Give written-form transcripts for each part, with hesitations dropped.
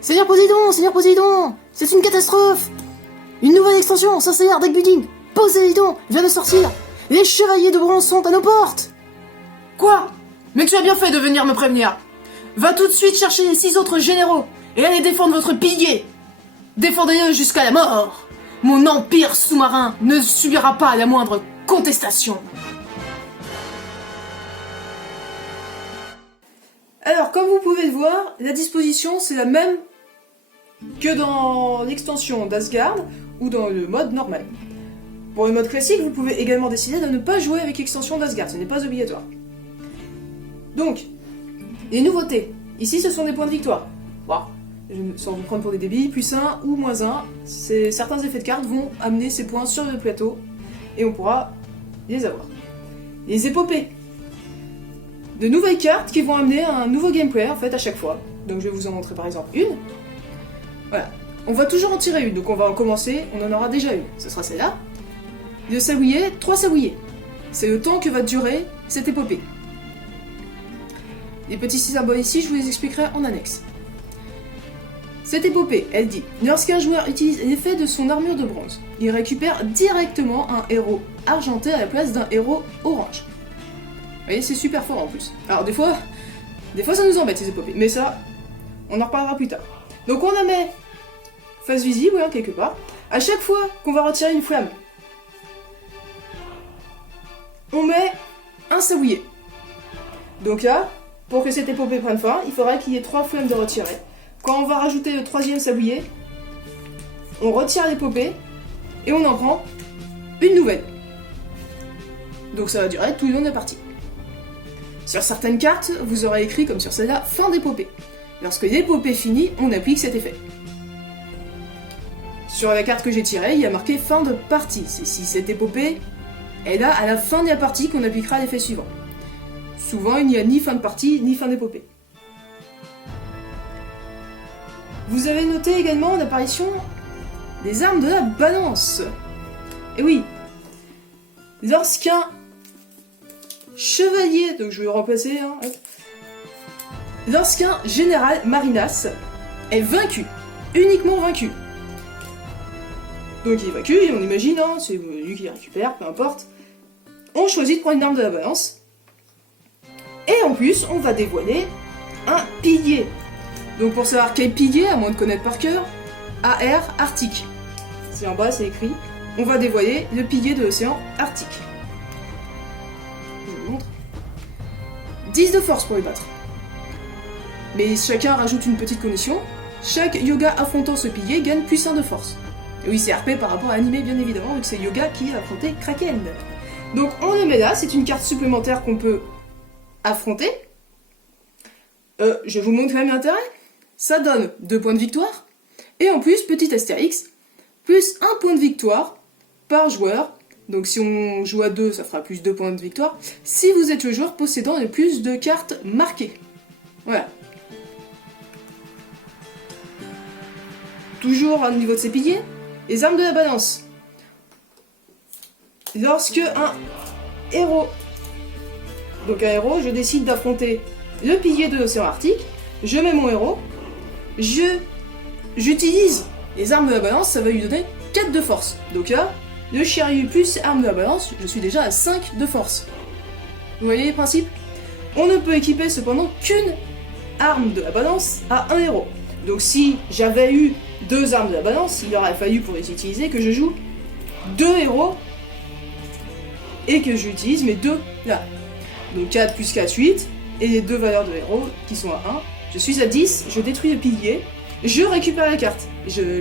Seigneur Poséidon, c'est une catastrophe. Une nouvelle extension, sorcière deck building, Poséidon vient de sortir. Les chevaliers de bronze sont à nos portes. Quoi? Mais tu as bien fait de venir me prévenir. Va tout de suite chercher les 6 autres généraux et allez défendre votre pilier. Défendez-le jusqu'à la mort. Mon empire sous-marin ne subira pas la moindre contestation. Alors, comme vous pouvez le voir, la disposition c'est la même que dans l'extension d'Asgard ou dans le mode normal. Pour le mode classique, vous pouvez également décider de ne pas jouer avec l'extension d'Asgard, ce n'est pas obligatoire. Donc, les nouveautés. Ici, ce sont des points de victoire. Bon, sans vous prendre pour des débiles, plus 1 ou moins 1, certains effets de cartes vont amener ces points sur le plateau et on pourra les avoir. Les épopées. De nouvelles cartes qui vont amener un nouveau gameplay en fait à chaque fois. Donc je vais vous en montrer par exemple une. Voilà. On va toujours en tirer une, donc on va en commencer, on en aura déjà une. Ce sera celle-là. Le sablier, 3 sabliers. C'est le temps que va durer cette épopée. Les petits symboles ici, je vous les expliquerai en annexe. Cette épopée, elle dit « Lorsqu'un joueur utilise l'effet de son armure de bronze, il récupère directement un héros argenté à la place d'un héros orange. » Vous voyez, c'est super fort en plus. Alors des fois ça nous embête ces épopées, mais ça, on en reparlera plus tard. Donc on la met face visible, hein, quelque part. À chaque fois qu'on va retirer une flamme, on met un sablier. Donc là, pour que cette épopée prenne fin, il faudrait qu'il y ait 3 flammes de retirer. Quand on va rajouter le 3e sablier, on retire l'épopée et on en prend une nouvelle. Donc ça va durer tout le long de la partie. Sur certaines cartes, vous aurez écrit comme sur celle-là, fin d'épopée. Lorsque l'épopée finit, on applique cet effet. Sur la carte que j'ai tirée, il y a marqué fin de partie. C'est si cette épopée est là à la fin de la partie qu'on appliquera l'effet suivant. Souvent, il n'y a ni fin de partie, ni fin d'épopée. Vous avez noté également l'apparition des armes de la balance. Et oui, lorsqu'un chevalier, donc je vais le remplacer, hein, lorsqu'un général Marinas est vaincu, uniquement vaincu, donc il est vaincu, et on imagine, hein, c'est lui qui récupère, peu importe, on choisit de prendre une arme de la balance, et en plus on va dévoiler un pilier. Donc pour savoir quel pilier, à moins de connaître par cœur, AR Arctique. C'est en bas, c'est écrit, on va dévoiler le pilier de l'océan Arctique. 10 de force pour les battre. Mais chacun rajoute une petite condition. Chaque yoga affrontant ce pilier gagne plus 1 de force. Et oui, c'est RP par rapport à l'anime bien évidemment, vu que c'est Yoga qui a affronté Kraken. Donc on le met là, c'est une carte supplémentaire qu'on peut affronter. Je vous montre quand même l'intérêt. Ça donne 2 points de victoire. Et en plus, petit astérix, plus 1 point de victoire par joueur. Donc si on joue à 2, ça fera plus 2 points de victoire. Si vous êtes le joueur possédant le plus de cartes marquées. Voilà. Toujours au niveau de ses piliers, les armes de la balance. Lorsque un héros, donc un héros, je décide d'affronter le pilier de l'océan Arctique, je mets mon héros, j'utilise les armes de la balance, ça va lui donner 4 de force. Donc là, le chariot plus arme de la balance, je suis déjà à 5 de force. Vous voyez les principes? On ne peut équiper cependant qu'une arme de la balance à un héros. Donc si j'avais eu 2 armes de la balance, il aurait fallu pour les utiliser que je joue 2 héros et que j'utilise mes 2 là. Donc 4 plus 4, 8, et les 2 valeurs de héros qui sont à 1. Je suis à 10, je détruis le pilier, je récupère la carte.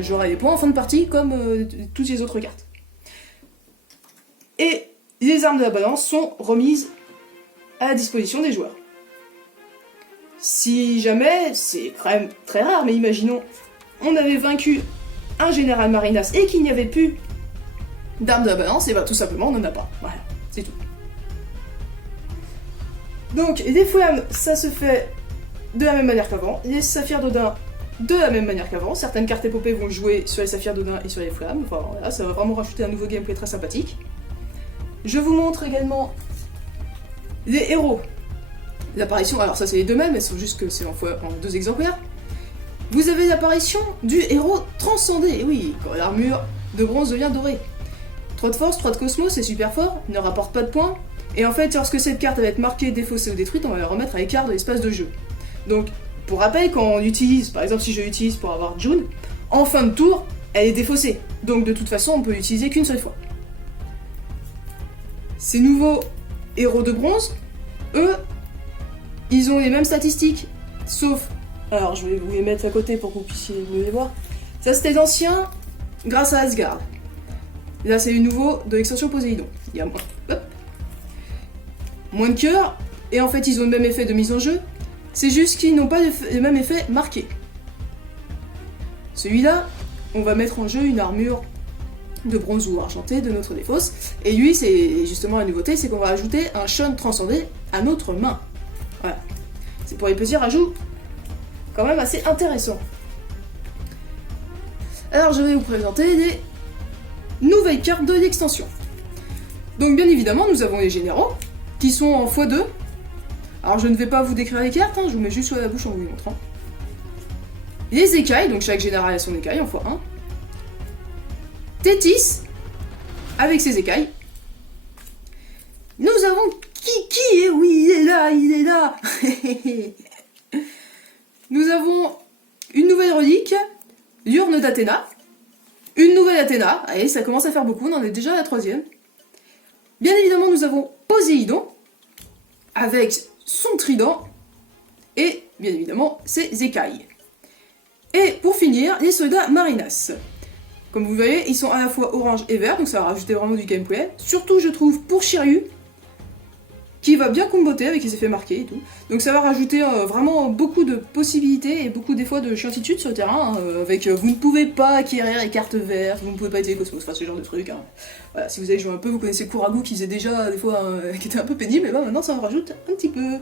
J'aurai les points en fin de partie comme toutes les autres cartes. Et les armes de la balance sont remises à la disposition des joueurs. Si jamais, c'est quand même très rare, mais imaginons, on avait vaincu un général Marinas et qu'il n'y avait plus d'armes de la balance, et bien tout simplement on n'en a pas. Voilà, c'est tout. Donc les flammes, ça se fait de la même manière qu'avant, les saphirs d'Odin de la même manière qu'avant, certaines cartes épopées vont jouer sur les saphirs d'Odin et sur les flammes, enfin voilà, ça va vraiment rajouter un nouveau gameplay très sympathique. Je vous montre également les héros. L'apparition, alors ça c'est les 2 mêmes, elles sont juste que c'est en 2 exemplaires. Vous avez l'apparition du héros transcendé, et oui, quand l'armure de bronze devient dorée. 3 de force, 3 de cosmos, c'est super fort, il ne rapporte pas de points, et en fait, lorsque cette carte va être marquée, défaussée ou détruite, on va la remettre à l'écart de l'espace de jeu. Donc, pour rappel, quand on utilise, par exemple si je l'utilise pour avoir June, en fin de tour, elle est défaussée. Donc de toute façon, on peut l'utiliser qu'une seule fois. Ces nouveaux héros de bronze, eux, ils ont les mêmes statistiques, sauf... Alors, je vais vous les mettre à côté pour que vous puissiez mieux les voir. Ça, c'était l'ancien grâce à Asgard. Là, c'est le nouveau de l'extension Poséidon. Il y a moins. Hop. Moins de cœur, et en fait, ils ont le même effet de mise en jeu. C'est juste qu'ils n'ont pas le même effet marqué. Celui-là, on va mettre en jeu une armure de bronze ou argenté de notre défausse. Et lui, c'est justement la nouveauté, c'est qu'on va ajouter un Shun transcendé à notre main. Voilà. C'est pour les petits rajouts quand même assez intéressants. Alors, je vais vous présenter les nouvelles cartes de l'extension. Donc, bien évidemment, nous avons les généraux, qui sont en x2. Alors je ne vais pas vous décrire les cartes, je vous mets juste sur la bouche en vous les montrant. Les écailles, donc chaque général a son écaille en x1. Tétis, avec ses écailles. Nous avons Kiki, et oui, il est là Nous avons une nouvelle relique, l'urne d'Athéna. Une nouvelle Athéna, allez, ça commence à faire beaucoup, on en est déjà à la 3e. Bien évidemment, nous avons Poséidon, avec son trident, et bien évidemment ses écailles. Et pour finir, les soldats Marinas. Comme vous voyez, ils sont à la fois orange et vert, donc ça va rajouter vraiment du gameplay. Surtout, je trouve, pour Shiryu, qui va bien comboter avec les effets marqués et tout. Donc ça va rajouter vraiment beaucoup de possibilités et beaucoup des fois de chiantitude sur le terrain, avec vous ne pouvez pas acquérir les cartes vertes, vous ne pouvez pas utiliser Cosmos, enfin ce genre de trucs. Voilà, si vous avez joué un peu, vous connaissez Kuragu qui faisait déjà des fois qui était un peu pénible, et ben maintenant ça en rajoute un petit peu.